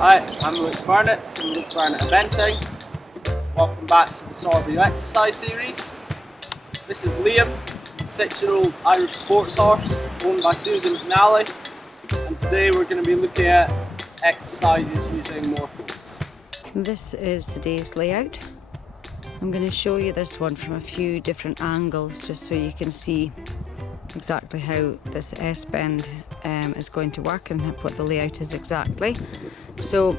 Hi, I'm Luke Burnett from Luke Burnett Eventing. Welcome back to the Sorbeo exercise series. This is Liam, a 6-year-old Irish sports horse owned by Susan McNally, and today we're going to be looking at exercises using more poles. This is today's layout. I'm going to show you this one from a few different angles just so you can see exactly how this S-bend is going to work and what the layout is exactly. So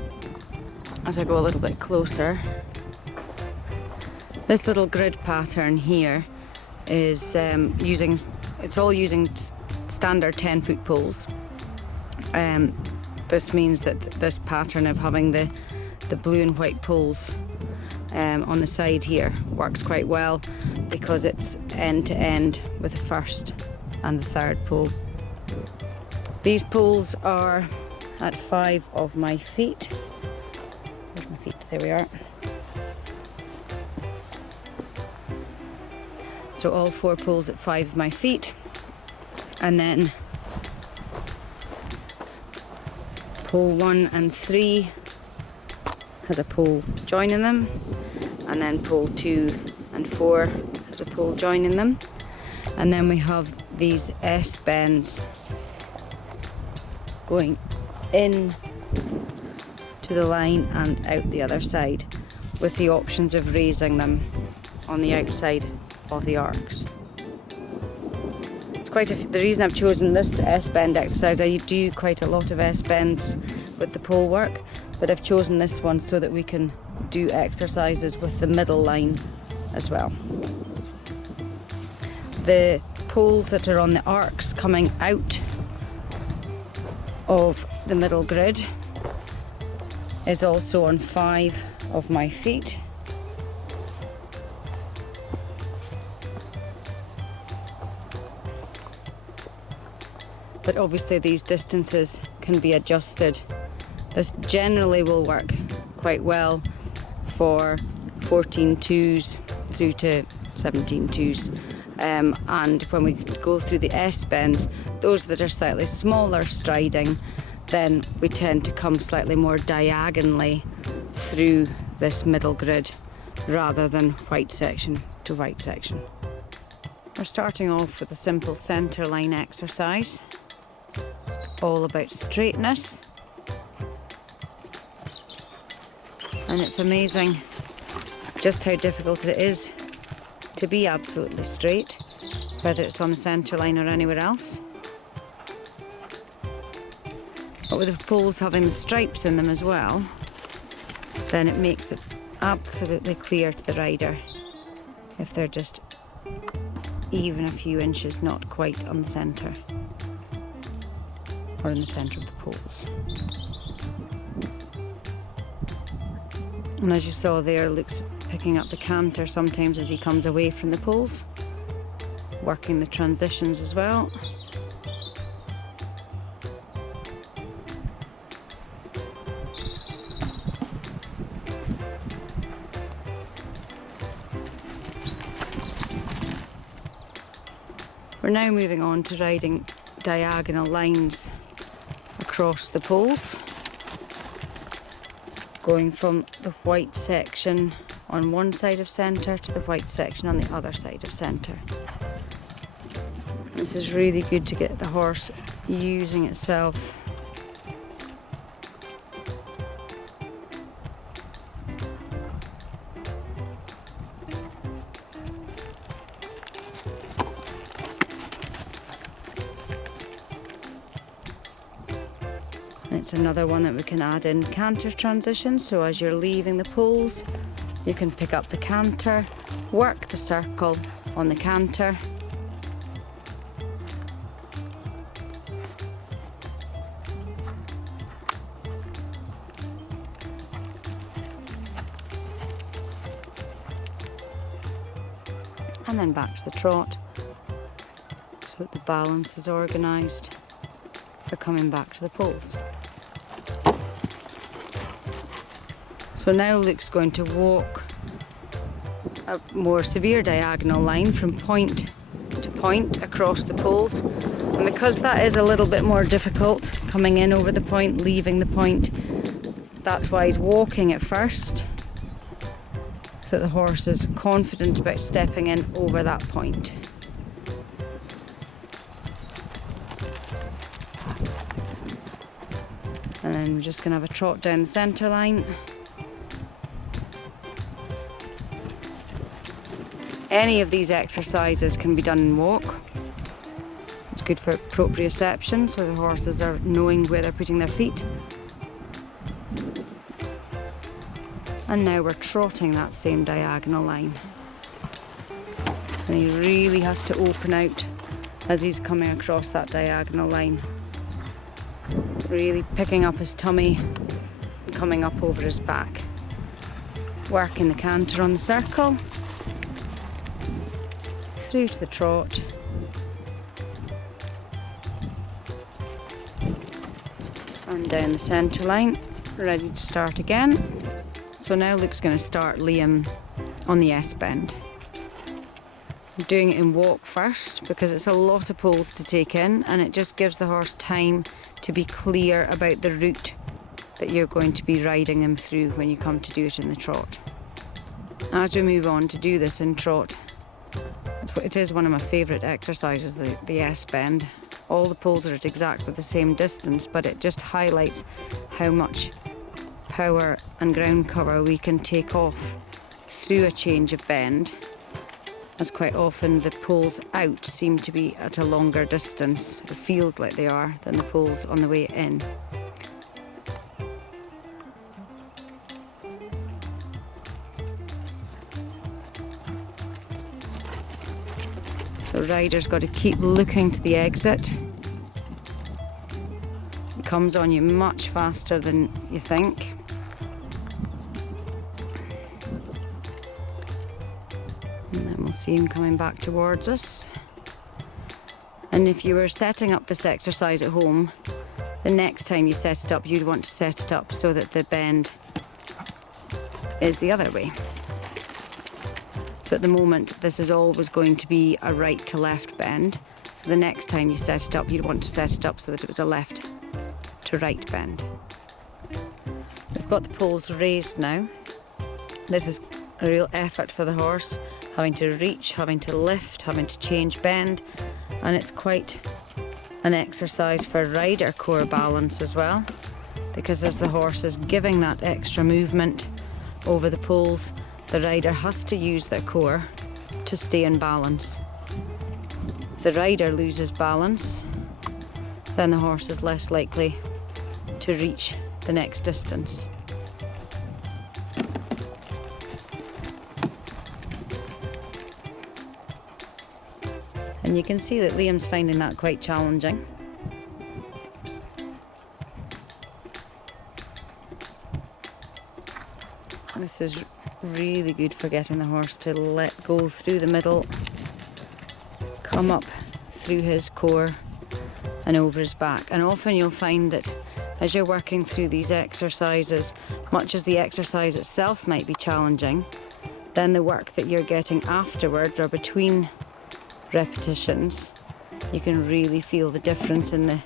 as I go a little bit closer, this little grid pattern here is using standard 10-foot poles. This means that this pattern of having the blue and white poles on the side here works quite well because it's end to end with the first and the third pole. These poles are at 5 of my feet. Where's my feet? There we are. So all 4 poles at 5 of my feet, and then pole 1 and 3 has a pole joining them, and then pole 2 and 4 has a pole joining them, and then we have these S-bends going in to the line and out the other side, with the options of raising them on the outside of the arcs. It's the reason I've chosen this S-bend exercise. I do quite a lot of S-bends with the pole work, but I've chosen this one so that we can do exercises with the middle line as well. The poles that are on the arcs coming out of the middle grid is also on 5 of my feet. But obviously these distances can be adjusted. This generally will work quite well for 14.2s through to 17.2s. And when we go through the S-bends, those that are slightly smaller striding, then we tend to come slightly more diagonally through this middle grid rather than white section to white section. We're starting off with a simple centre line exercise, all about straightness. And it's amazing just how difficult it is to be absolutely straight, whether it's on the centre line or anywhere else. But with the poles having the stripes in them as well, then it makes it absolutely clear to the rider if they're just even a few inches not quite on the centre or in the centre of the poles. And as you saw there, Luke's picking up the canter sometimes as he comes away from the poles, working the transitions as well. We're now moving on to riding diagonal lines across the poles, going from the white section on one side of centre to the white section on the other side of centre. This is really good to get the horse using itself. And it's another one that we can add in canter transitions, so as you're leaving the poles, you can pick up the canter, work the circle on the canter, and then back to the trot, so that the balance is organised for coming back to the poles. So now Luke's going to walk a more severe diagonal line from point to point across the poles, and because that is a little bit more difficult, coming in over the point, leaving the point, That's why he's walking at first, so the horse is confident about stepping in over that point. And then we're just going to have a trot down the centre line. Any of these exercises can be done in walk. It's good for proprioception, so the horses are knowing where they're putting their feet. And now we're trotting that same diagonal line. And he really has to open out as he's coming across that diagonal line. Really picking up his tummy and coming up over his back. Working the canter on the circle. Through to the trot. And down the centre line. Ready to start again. So now Luke's going to start Liam on the S-bend. I'm doing it in walk first because it's a lot of poles to take in, and it just gives the horse time to be clear about the route that you're going to be riding him through when you come to do it in the trot. As we move on to do this in trot, it is one of my favourite exercises, the S-bend. All the poles are at exactly the same distance, but it just highlights how much power and ground cover we can take off through a change of bend, as quite often the poles out seem to be at a longer distance, it feels like they are, than the poles on the way in. So rider's got to keep looking to the exit. It comes on you much faster than you think. And then we'll see him coming back towards us. And if you were setting up this exercise at home, the next time you set it up, you'd want to set it up so that the bend is the other way. So at the moment, this is always going to be a right to left bend. So the next time you set it up, you'd want to set it up so that it was a left to right bend. We've got the poles raised now. This is a real effort for the horse, having to reach, having to lift, having to change bend, and it's quite an exercise for rider core balance as well, because as the horse is giving that extra movement over the poles, the rider has to use their core to stay in balance. If the rider loses balance, then the horse is less likely to reach the next distance. And you can see that Liam's finding that quite challenging. This is really good for getting the horse to let go through the middle, come up through his core and over his back. And often you'll find that as you're working through these exercises, much as the exercise itself might be challenging, then the work that you're getting afterwards or between repetitions, you can really feel the difference in the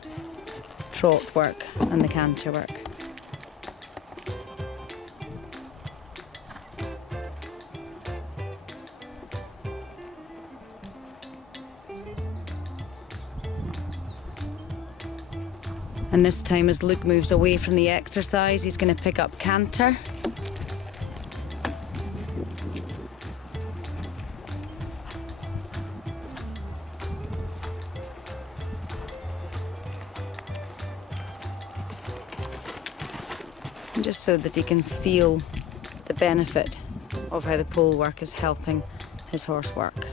trot work and the canter work. And this time as Luke moves away from the exercise, he's going to pick up canter. Just so that he can feel the benefit of how the pole work is helping his horse work.